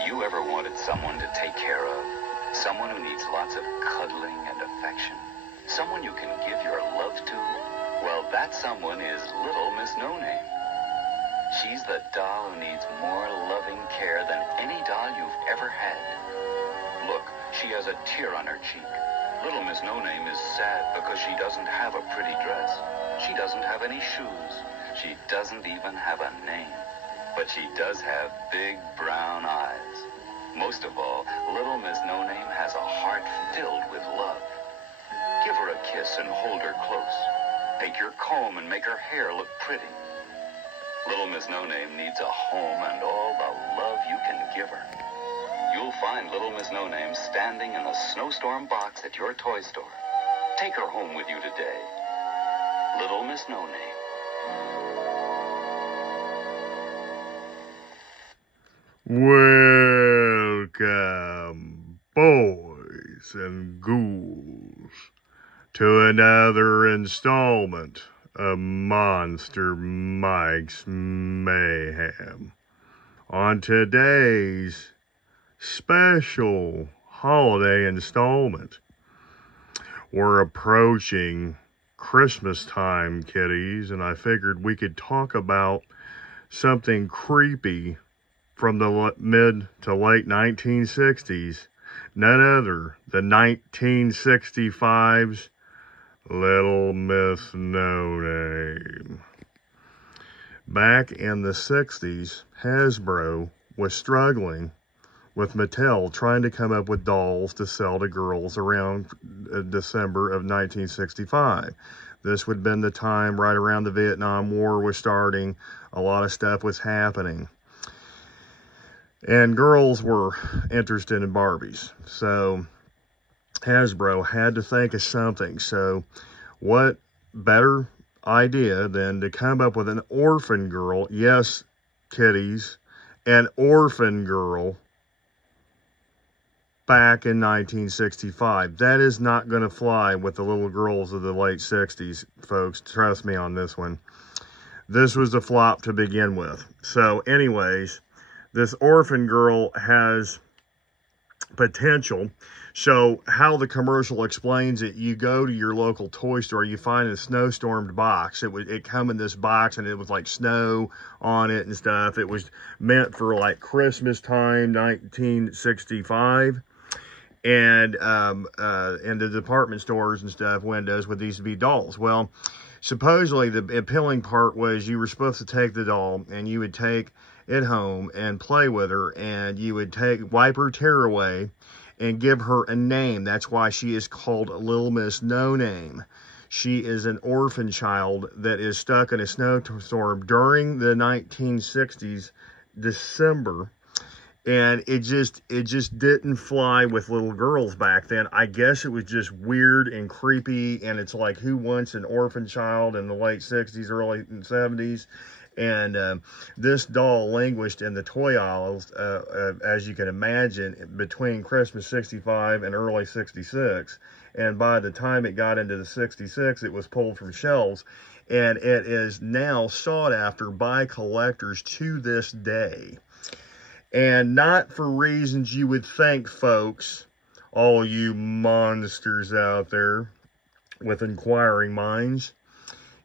If you ever wanted someone to take care of, someone who needs lots of cuddling and affection, someone you can give your love to, well, that someone is Little Miss No Name. She's the doll who needs more loving care than any doll you've ever had. Look, she has a tear on her cheek. Little Miss No Name is sad because she doesn't have a pretty dress. She doesn't have any shoes. She doesn't even have a name. But she does have big brown eyes. Most of all, Little Miss No Name has a heart filled with love. Give her a kiss and hold her close. Take your comb and make her hair look pretty. Little Miss No Name needs a home and all the love you can give her. You'll find Little Miss No Name standing in a snowstorm box at your toy store. Take her home with you today. Little Miss No Name. Welcome, boys and ghouls, to another installment of Monster Mike's Mayhem. On today's special holiday installment, we're approaching Christmas time, kiddies, and I figured we could talk about something creepy from the mid to late 1960s, none other than 1965's Little Miss No Name. Back in the 60s, Hasbro was struggling with Mattel trying to come up with dolls to sell to girls around December of 1965. This would have been the time right around the Vietnam War was starting. A lot of stuff was happening. And girls were interested in Barbies. So Hasbro had to think of something. So what better idea than to come up with an orphan girl? Yes, kiddies, an orphan girl back in 1965. That is not going to fly with the little girls of the late 60s, folks. Trust me on this one. This was the flop to begin with. So anyways, this orphan girl has potential. So how the commercial explains it, you go to your local toy store, you find a snowstormed box. It come in this box and it was like snow on it and stuff. It was meant for like Christmas time, 1965. And in the department stores and stuff, windows would these be dolls. Well, supposedly the appealing part was you were supposed to take the doll and you would take it home and play with her, and you would wipe her tear away and give her a name. That's why she is called Little Miss No Name. She is an orphan child that is stuck in a snowstorm during the 1960s, December. And it just didn't fly with little girls back then. I guess it was just weird and creepy. And it's like, who wants an orphan child in the late 60s, early 70s? And this doll languished in the toy aisles, as you can imagine, between Christmas 65 and early 66. And by the time it got into the 66, it was pulled from shelves. And it is now sought after by collectors to this day. And not for reasons you would think, folks, all you monsters out there with inquiring minds.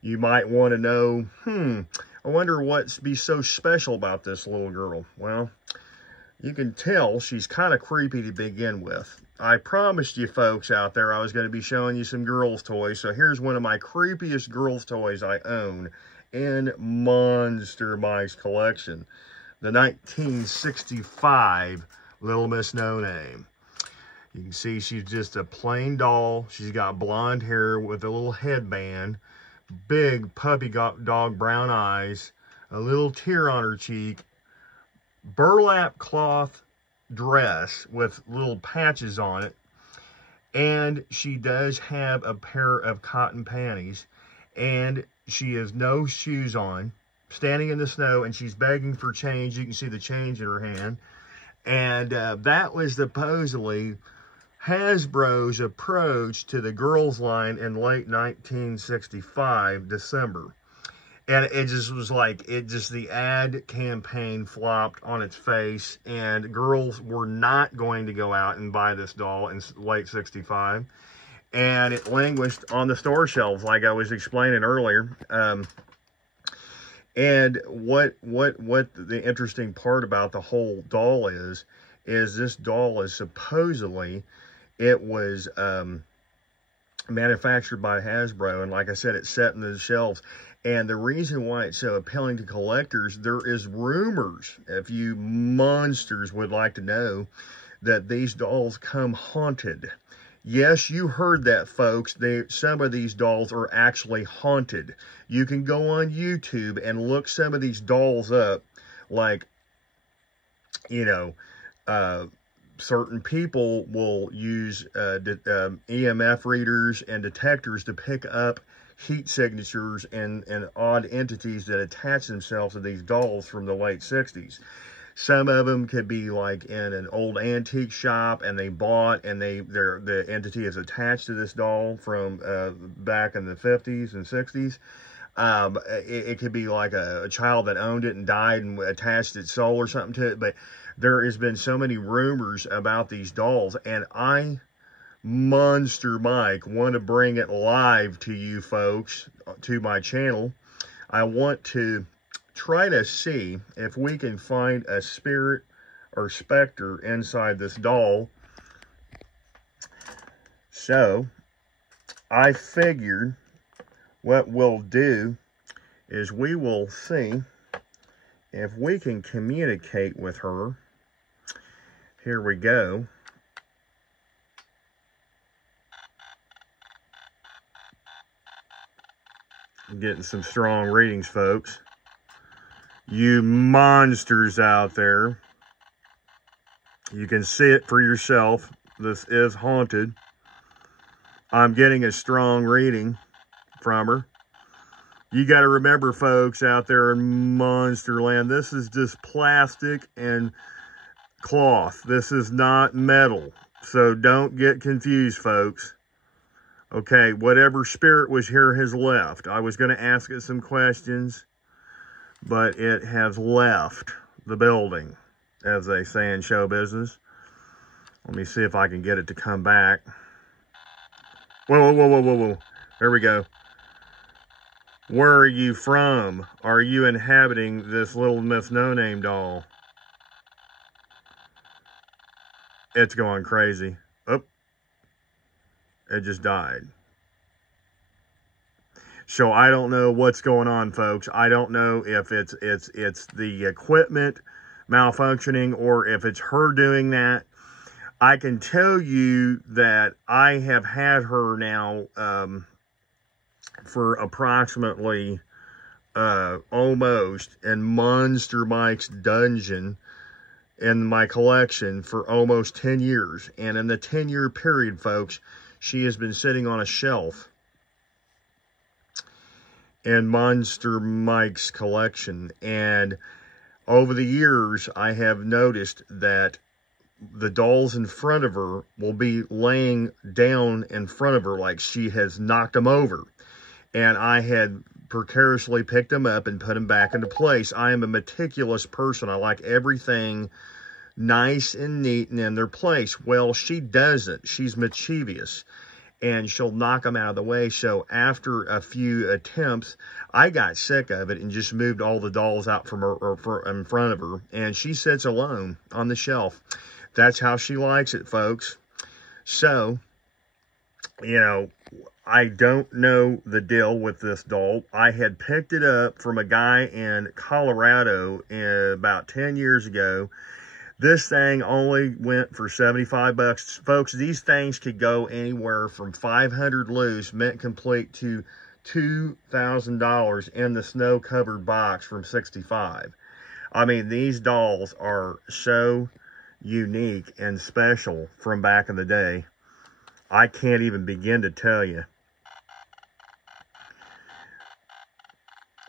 You might want to know, I wonder what's be so special about this little girl. Well, you can tell she's kind of creepy to begin with. I promised you folks out there I was going to be showing you some girls' toys. So here's one of my creepiest girls' toys I own in Monster Mike's collection. The 1965 Little Miss No Name. You can see she's just a plain doll. She's got blonde hair with a little headband. Big puppy dog brown eyes, a little tear on her cheek, burlap cloth dress with little patches on it, and she does have a pair of cotton panties, and she has no shoes on, standing in the snow, and she's begging for change. You can see the change in her hand, and that was supposedly Hasbro's approach to the girls line in late 1965, December. And it just was like, the ad campaign flopped on its face, and girls were not going to go out and buy this doll in late 65. And it languished on the store shelves, like I was explaining earlier. And what the interesting part about the whole doll is this doll is supposedly, it was manufactured by Hasbro, and like I said, it's set in the shelves. And the reason why it's so appealing to collectors, there is rumors, if you monsters would like to know, that these dolls come haunted. Yes, you heard that, folks. Some of these dolls are actually haunted. You can go on YouTube and look some of these dolls up, like, you know, certain people will use EMF readers and detectors to pick up heat signatures and odd entities that attach themselves to these dolls from the late 60s. Some of them could be like in an old antique shop, and they bought, and the entity is attached to this doll from back in the 50s and 60s. It could be like a child that owned it and died and attached its soul or something to it. But there has been so many rumors about these dolls, and I, Monster Mike, want to bring it live to you folks, to my channel. I want to try to see if we can find a spirit or specter inside this doll. So I figured what we'll do is we will see if we can communicate with her. Here we go. I'm getting some strong readings, folks. You monsters out there, you can see it for yourself. This is haunted. I'm getting a strong reading from her. You got to remember, folks out there in Monsterland, this is just plastic and cloth. This is not metal. So don't get confused, folks. Okay, whatever spirit was here has left. I was going to ask it some questions, but it has left the building, as they say in show business. Let me see if I can get it to come back. Whoa, whoa, whoa, whoa, whoa, whoa. There we go. Where are you from? Are you inhabiting this Little Miss No Name doll? It's going crazy. Oh, it just died. So I don't know what's going on, folks. I don't know if it's the equipment malfunctioning or if it's her doing that. I can tell you that I have had her now for approximately almost in Monster Mike's dungeon in my collection for almost 10 years. And in the 10-year period, folks, she has been sitting on a shelf in Monster Mike's collection. And over the years, I have noticed that the dolls in front of her will be laying down in front of her like she has knocked them over. And I had precariously picked them up and put them back into place. I am a meticulous person. I like everything nice and neat and in their place. Well, she doesn't. She's mischievous, and she'll knock them out of the way. So after a few attempts, I got sick of it and just moved all the dolls out from her, in front of her, and she sits alone on the shelf. That's how she likes it, folks. So, you know, I don't know the deal with this doll. I had picked it up from a guy in Colorado about 10 years ago. This thing only went for 75 bucks. Folks, these things could go anywhere from 500 loose, mint complete, to $2,000 in the snow-covered box from 65. I mean, these dolls are so unique and special from back in the day. I can't even begin to tell you.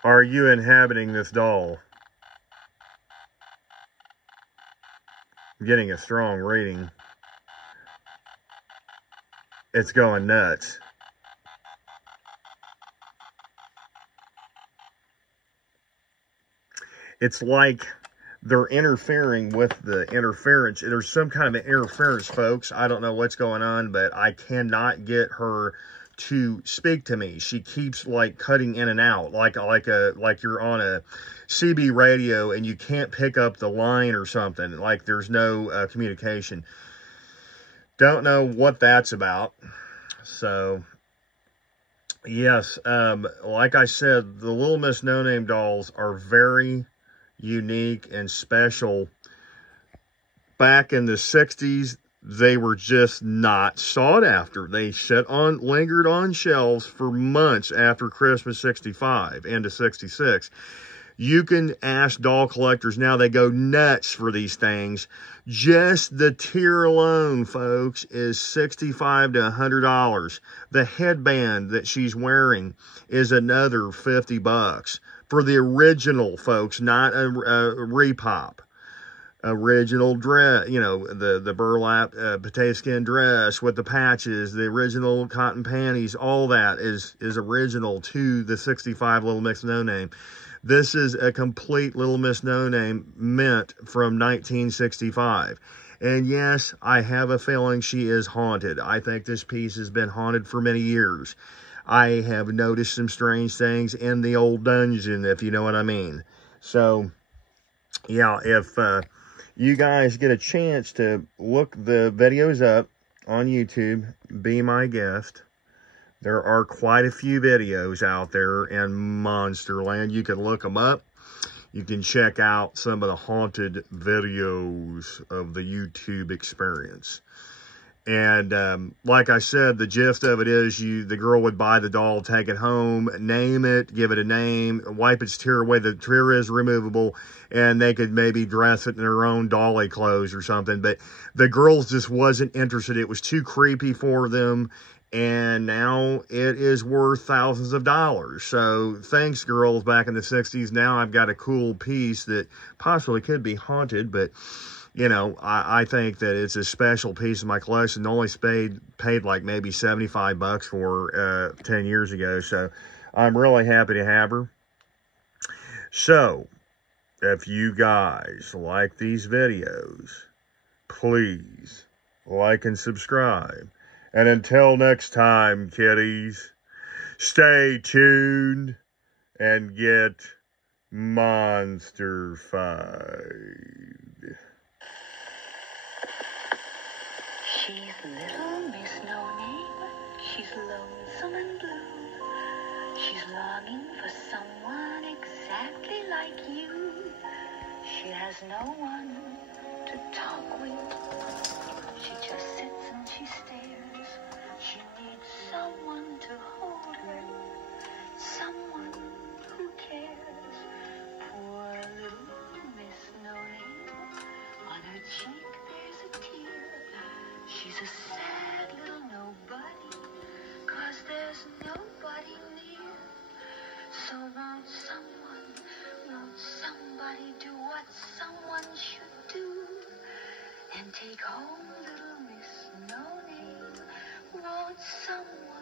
Are you inhabiting this doll? I'm getting a strong reading. It's going nuts. it's like they're interfering with the interference. There's some kind of an interference, folks. I don't know what's going on, but I cannot get her to speak to me. She keeps like cutting in and out, like you're on a CB radio and you can't pick up the line or something. Like there's no communication. Don't know what that's about. So yes, like I said, the Little Miss No Name dolls are very unique and special. Back in the 60s, they were just not sought after. They lingered on shelves for months after Christmas 65 into 66. You can ask doll collectors now, they go nuts for these things. Just the tier alone, folks, is $65 to $100. The headband that she's wearing is another $50 for the original, folks, not a repop. Original dress, you know, the burlap potato skin dress with the patches, the original cotton panties, all that is original to the 65 Little Miss No Name. This is a complete Little Miss No Name mint from 1965. And yes, I have a feeling she is haunted. I think this piece has been haunted for many years. I have noticed some strange things in the old dungeon, if you know what I mean. So, yeah, if you guys get a chance to look the videos up on YouTube, be my guest. There are quite a few videos out there in Monsterland. You can look them up. You can check out some of the haunted videos of the YouTube experience. And like I said, the gist of it is the girl would buy the doll, take it home, name it, give it a name, wipe its tear away. The tear is removable, and they could maybe dress it in their own dolly clothes or something. But the girls just wasn't interested. It was too creepy for them. And now it is worth thousands of dollars. So thanks, girls, back in the 60s. Now I've got a cool piece that possibly could be haunted, but you know, I think that it's a special piece of my collection. Only paid like maybe $75 for 10 years ago. So I'm really happy to have her. So if you guys like these videos, please like and subscribe. And until next time, kiddies, stay tuned and get monster-fied. She's Little Miss No Name. She's lonesome and blue. She's longing for someone exactly like you. She has no one to talk with. She just sits and she stares. She needs someone to hold her. Someone who cares. Poor Little Miss No Name. On her cheek there's a tear. She's a sad little nobody, 'cause there's nobody near. So won't somebody do what someone should do, and take home Little Miss No Name? Won't someone